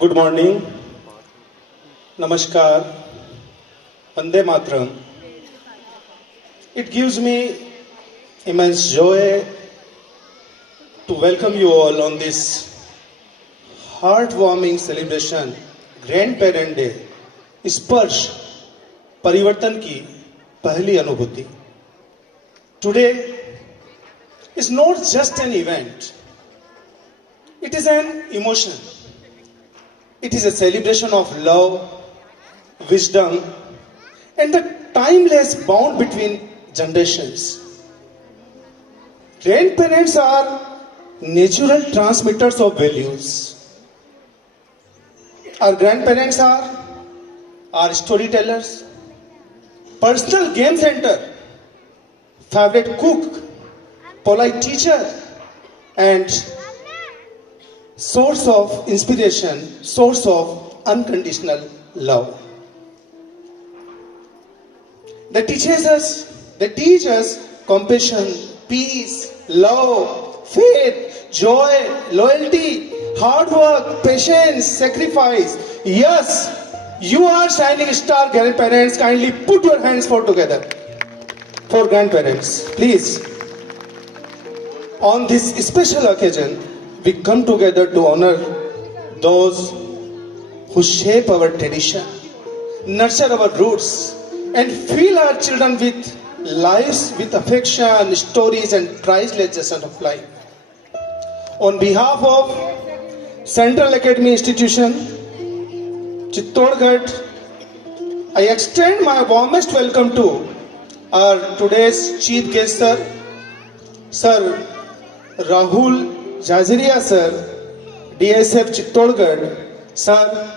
Good morning, Namaskar, Vande Mataram. It gives me immense joy to welcome you all on this heartwarming celebration, Grandparent Day, स्पर्श परिवर्तन की पहली अनुभूति. Today is not just an event, it is an emotion. It is a celebration of love, wisdom, and the timeless bond between generations. Grandparents are natural transmitters of values. Our grandparents are storytellers, personal game center, favorite cook, polite teacher, and source of inspiration, source of unconditional love. They teach us compassion, peace, love, faith, joy, loyalty, hard work, patience, sacrifice. Yes, you are shining star grandparents. Kindly put your hands together for grandparents, please. On this special occasion, we come together to honor those who shape our tradition, nurture our roots, and fill our children with lives with affection, stories, and priceless lessons of life. On behalf of Central Academy Institution, Chittorgarh, I extend my warmest welcome to our today's chief guest, Sir Rahul Jaziria sir, DSF Chittorgarh. Sir,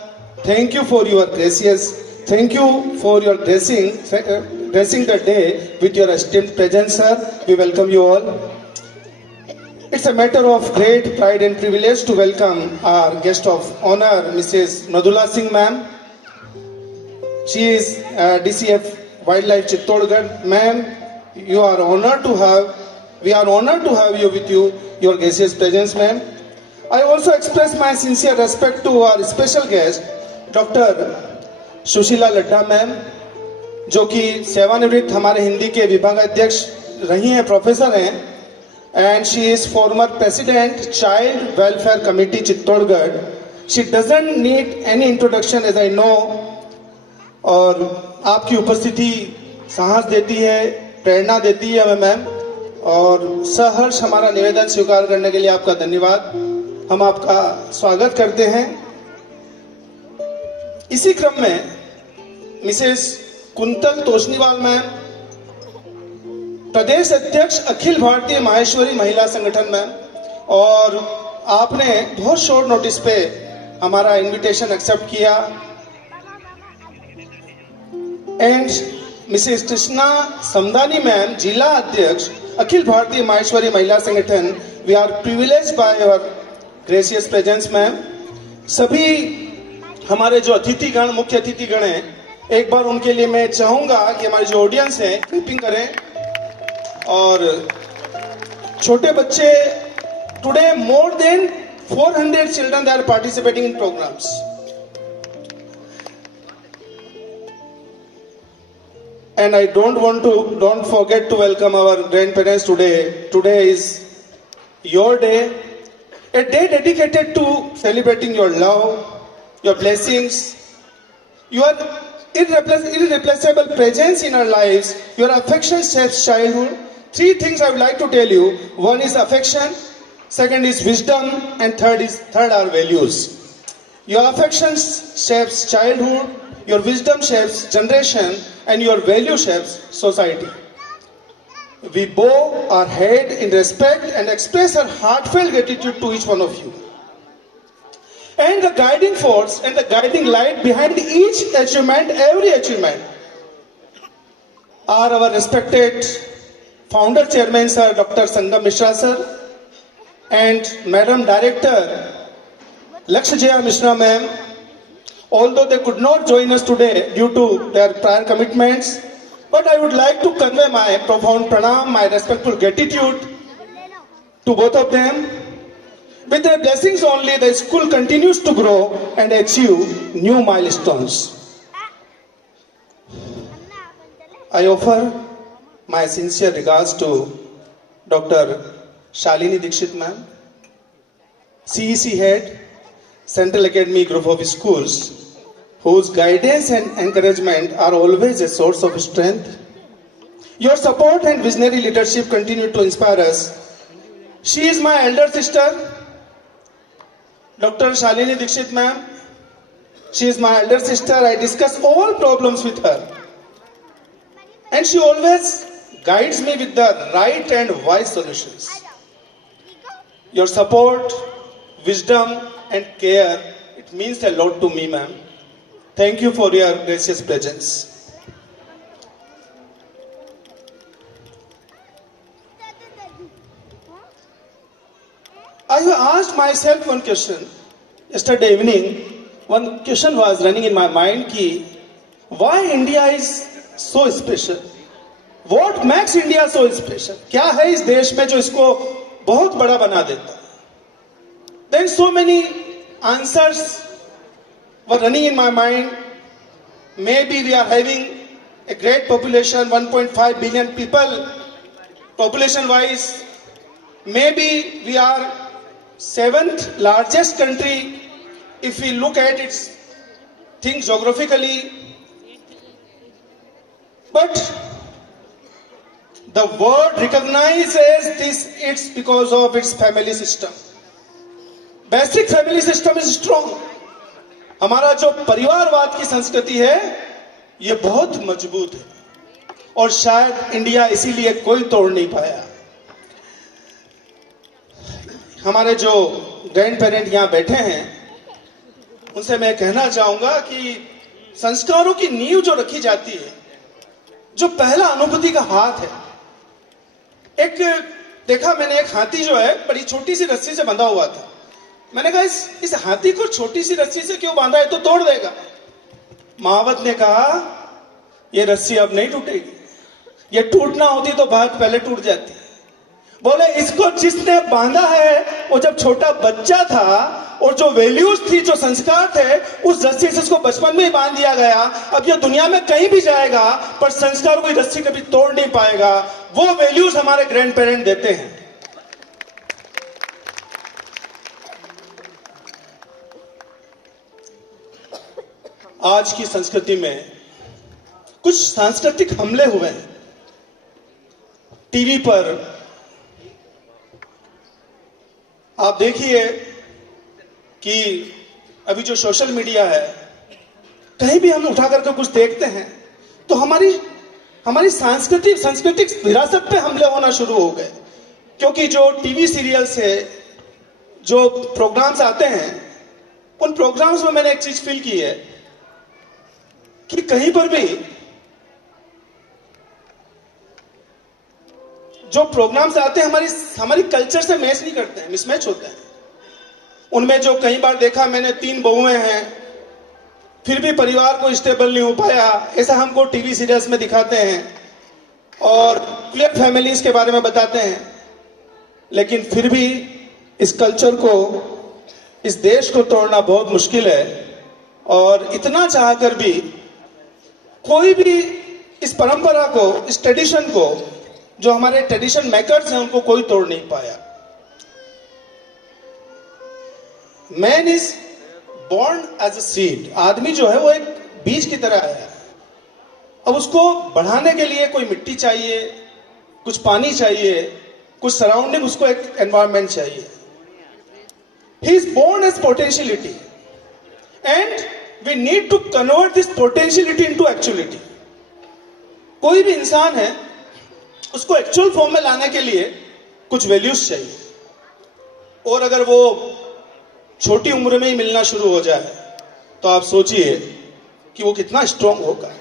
thank you for your thank you for your dressing the day with your esteemed presence, sir. We welcome you all. It's a matter of great pride and privilege to welcome our guest of honor, Mrs. Madhula Singh ma'am. She is DCF Wildlife Chittorgarh. Ma'am, we are honored to have you with you. Your gracious presence, ma'am. I also express my sincere respect to our special guest, Dr. Sushila Laddha मैम, जो कि सेवानिवृत्त हमारे हिंदी के विभागाध्यक्ष रही हैं, professor हैं, and she is former president child welfare committee Chittorgarh. She doesn't need any introduction as I know. और आपकी उपस्थिति साहस देती है, प्रेरणा देती है हमें मैम. और सहर्ष हमारा निवेदन स्वीकार करने के लिए आपका धन्यवाद. हम आपका स्वागत करते हैं. इसी क्रम में मिसेस कुंतल तोशनीवाल मैम, प्रदेश अध्यक्ष अखिल भारतीय माहेश्वरी महिला संगठन मैम, और आपने बहुत शॉर्ट नोटिस पे हमारा इनविटेशन एक्सेप्ट किया. And Mrs Krishna Samdani ma'am, जिला अध्यक्ष Akhil Bharatiya Maheshwari Mahila Sangathan. We are privileged by your gracious presence ma'am. सभी हमारे जो अतिथिगण, मुख्य अतिथिगण हैं, एक बार उनके लिए मैं चाहूंगा कि हमारी जो ऑडियंस है क्लिपिंग करें. और छोटे बच्चे, today more than 400 children they are participating in programmes. And I don't forget to welcome our grandparents today. Today is your day, a day dedicated to celebrating your love, your blessings, your irreplaceable presence in our lives. Your affection shapes childhood. 3 things I would like to tell you. 1 is affection, 2nd is wisdom, and 3rd are values. Your affection shapes childhood, your wisdom shapes generation, and your value shapes society. We bow our head in respect and express our heartfelt gratitude to each one of you. And the guiding force and the guiding light behind each achievement, every achievement, are our respected founder chairman, Sir Dr. Sangam Mishra sir, and Madam Director Lakshya Mishra ma'am. Although they could not join us today due to their prior commitments, but I would like to convey my profound pranam, my respectful gratitude to both of them. With their blessings only, the school continues to grow and achieve new milestones. I offer my sincere regards to Dr. Shalini Dikshit ma'am, CEC head, Central Academy Group of Schools, whose guidance and encouragement are always a source of strength. Your support and visionary leadership continue to inspire us. She is my elder sister, Dr. Shalini Dikshit ma'am. She is my elder sister. I discuss all problems with her. And she always guides me with the right and wise solutions. Your support, wisdom and care, it means a lot to me, ma'am. Thank you for your gracious presence. I have asked myself one question. Yesterday evening, one question was running in my mind ki, why India is so special? What makes India so special? क्या है इस देश में जो इसको बहुत बड़ा बना देता है? Then so many answers were running in my mind. Maybe we are having a great population, 1.5 billion people, population wise. Maybe we are 7th largest country if we look at its things geographically. But the world recognizes this, it's because of its family system. Basic family system is strong. हमारा जो परिवारवाद की संस्कृति है ये बहुत मजबूत है और शायद इंडिया इसीलिए कोई तोड़ नहीं पाया. हमारे जो ग्रैंड पेरेंट यहाँ बैठे हैं उनसे मैं कहना चाहूंगा कि संस्कारों की नींव जो रखी जाती है, जो पहला अनुभूति का हाथ है. एक देखा मैंने एक हाथी जो है बड़ी छोटी सी रस्सी से बंधा हुआ था. मैंने कहा इस हाथी को छोटी सी रस्सी से क्यों बांधा है, तो तोड़ देगा. महावत ने कहा ये रस्सी अब नहीं टूटेगी, ये टूटना होती तो बात पहले टूट जाती. बोले इसको जिसने बांधा है वो जब छोटा बच्चा था और जो वैल्यूज थी, जो संस्कार थे, उस रस्सी से उसको बचपन में ही बांध दिया गया. अब ये दुनिया में कहीं भी जाएगा पर संस्कारों की रस्सी कभी तोड़ नहीं पाएगा. वो वैल्यूज हमारे ग्रैंड पेरेंट देते हैं. आज की संस्कृति में कुछ सांस्कृतिक हमले हुए हैं. टीवी पर आप देखिए कि अभी जो सोशल मीडिया है, कहीं भी हम उठा करके कुछ देखते हैं तो हमारी सांस्कृतिक विरासत पे हमले होना शुरू हो गए. क्योंकि जो टीवी सीरियल से जो प्रोग्राम्स आते हैं, उन प्रोग्राम्स में मैंने एक चीज फील की है कि कहीं पर भी जो प्रोग्राम्स आते हैं हमारी कल्चर से मैच नहीं करते हैं, मिसमैच होते हैं. उनमें जो कई बार देखा मैंने 3 बहुएं हैं, फिर भी परिवार को स्टेबल नहीं हो पाया, ऐसा हमको टीवी सीरियल्स में दिखाते हैं और क्लियर फैमिलीज के बारे में बताते हैं. लेकिन फिर भी इस कल्चर को, इस देश को तोड़ना बहुत मुश्किल है. और इतना चाहकर भी कोई भी इस परंपरा को, इस ट्रेडिशन को, जो हमारे ट्रेडिशन मेकर्स हैं, उनको कोई तोड़ नहीं पाया. Man is born as a seed. आदमी जो है वो एक बीज की तरह है. अब उसको बढ़ाने के लिए कोई मिट्टी चाहिए, कुछ पानी चाहिए, कुछ सराउंडिंग, उसको एक एनवायरनमेंट चाहिए. He is born as potentiality and we need to convert this potentiality into actuality. कोई भी इंसान है, उसको एक्चुअल फॉर्म में लाने के लिए कुछ वैल्यूज चाहिए. और अगर वो छोटी उम्र में ही मिलना शुरू हो जाए तो आप सोचिए कि वो कितना स्ट्रांग होगा.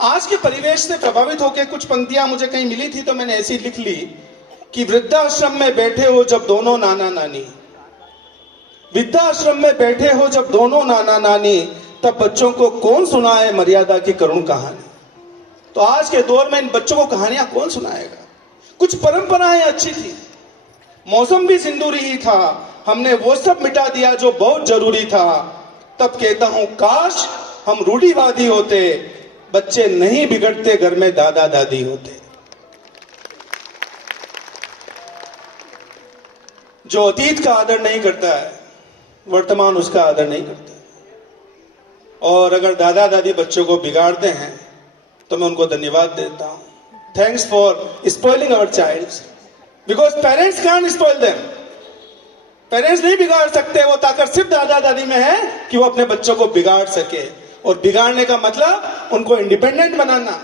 आज के परिवेश से प्रभावित होकर कुछ पंक्तियां मुझे कहीं मिली थी तो मैंने ऐसी लिख ली कि वृद्धाश्रम में बैठे हो जब दोनों नाना नानी, वृद्धाश्रम में बैठे हो जब दोनों नाना नानी, तब बच्चों को कौन सुनाए मर्यादा की करुण कहानी. तो आज के दौर में इन बच्चों को कहानियां कौन सुनाएगा. कुछ परंपराएं अच्छी थी, मौसम भी सिंदूरी ही था, हमने वो सब मिटा दिया जो बहुत जरूरी था। तब कहता हूं काश हम रूढ़िवादी होते, बच्चे नहीं बिगड़ते घर में दादा दादी होते। जो अतीत का आदर नहीं करता है, वर्तमान उसका आदर नहीं करता। और अगर दादा दादी बच्चों को बिगाड़ते हैं तो मैं उनको धन्यवाद देता हूं। Thanks for spoiling our child, because parents can't spoil them. Parents नहीं बिगाड़ सकते, वो ताकत सिर्फ दादा दादी में है कि वो अपने बच्चों को बिगाड़ सके। और बिगाड़ने का मतलब उनको इंडिपेंडेंट बनाना।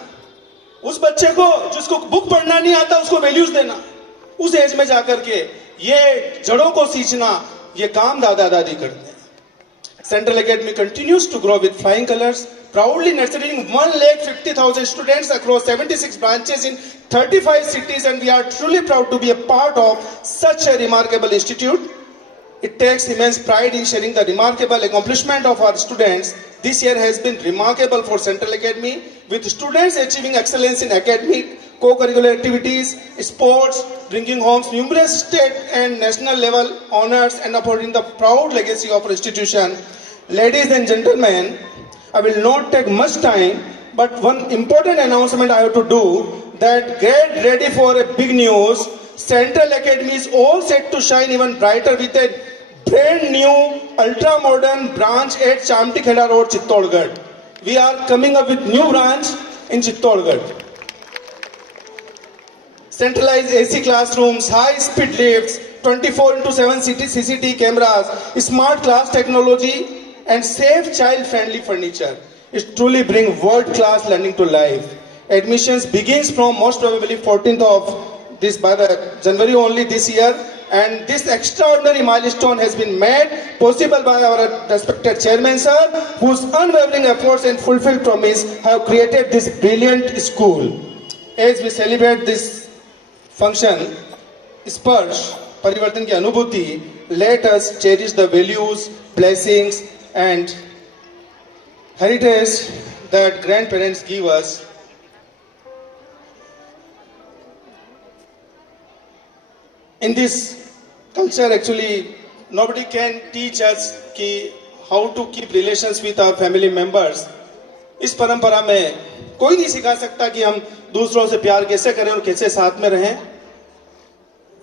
उस बच्चे को जिसको बुक पढ़ना नहीं आता उसको वैल्यूज देना, उस एज में जाकर के ये जड़ों को सींचना, ये काम दादा दादी करते हैं। Central Academy continues to grow with flying colors, proudly nurturing 1,50,000 students across 76 branches in 35 cities, and we are truly proud to be a part of such a remarkable institute. It takes immense pride in sharing the remarkable accomplishment of our students. This year has been remarkable for Central Academy, with students achieving excellence in academic, co-curricular activities, sports, bringing home numerous state and national level honors and upholding the proud legacy of our institution. Ladies and gentlemen, I will not take much time, but one important announcement I have to do, that get ready for a big news. Central Academy is all set to shine even brighter with a brand new ultra modern branch at Chamtikheda Road, Chittorgarh. We are coming up with new branch in Chittorgarh. Centralized AC classrooms, high speed lifts, 24/7 CCTV cameras, smart class technology and safe child friendly furniture. It truly bring world class learning to life. Admissions begins from most probably 14th of this by the January only this year, and this extraordinary milestone has been made possible by our respected chairman sir, whose unwavering efforts and fulfilled promise have created this brilliant school. As we celebrate this function, स्पर्श परिवर्तन की अनुभूति, let us cherish the values, blessings and heritage that grandparents give us. In this culture, actually, nobody can teach us कि how to keep relations with our family members. इस परंपरा में कोई नहीं सिखा सकता कि हम दूसरों से प्यार कैसे करें और कैसे साथ में रहें।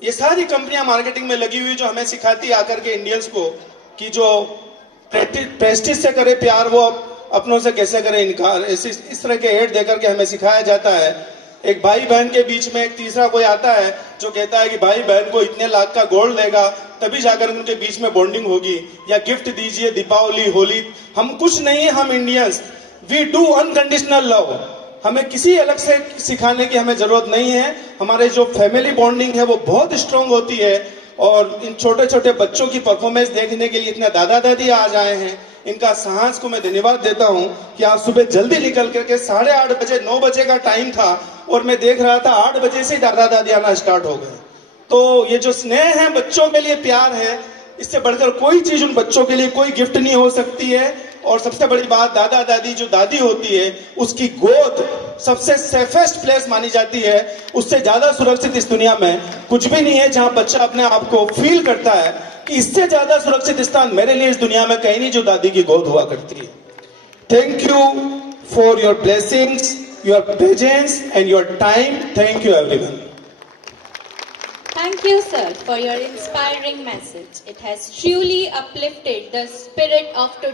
ये सारी कंपनियां मार्केटिंग में लगी हुई जो हमें सिखाती आकर के इंडियंस को कि जो प्रेस्टीज से करे प्यार वो अपनों से कैसे करे इनकार, इस तरह के एड देकर के हमें सिखाया जाता है। एक भाई बहन के बीच में एक तीसरा कोई आता है जो कहता है कि भाई बहन को इतने लाख का गोल्ड देगा तभी जाकर उनके बीच में बॉन्डिंग होगी, या गिफ्ट दीजिए दीपावली होली। हम कुछ नहीं, हम Indians we do unconditional love. हमें किसी अलग से सिखाने की हमें जरूरत नहीं है। हमारे जो फैमिली बॉन्डिंग है वो बहुत स्ट्रांग होती है। और इन छोटे छोटे बच्चों की परफॉर्मेंस देखने के लिए इतने दादा दादी आज आए हैं, इनका साहस को मैं धन्यवाद देता हूं कि आप सुबह जल्दी निकल करके 8:30 बजे 9 बजे का टाइम था और मैं देख रहा था 8 बजे से दादा दादी आना स्टार्ट हो गए। तो ये जो स्नेह है, बच्चों के लिए प्यार है, इससे बढ़कर कोई चीज उन बच्चों के लिए कोई गिफ्ट नहीं हो सकती है। और सबसे बड़ी बात, दादा दादी जो दादी होती है उसकी गोद सबसे सेफेस्ट प्लेस मानी जाती है। उससे ज्यादा सुरक्षित इस दुनिया में कुछ भी नहीं है, जहां बच्चा अपने आप को फील करता है कि इससे ज्यादा सुरक्षित स्थान मेरे लिए इस दुनिया में कहीं नहीं जो दादी की गोद हुआ करती है। Thank you for your blessings, your presence and your time. Thank you everyone. Thank you, sir, for your inspiring message. It has truly uplifted the spirit of today.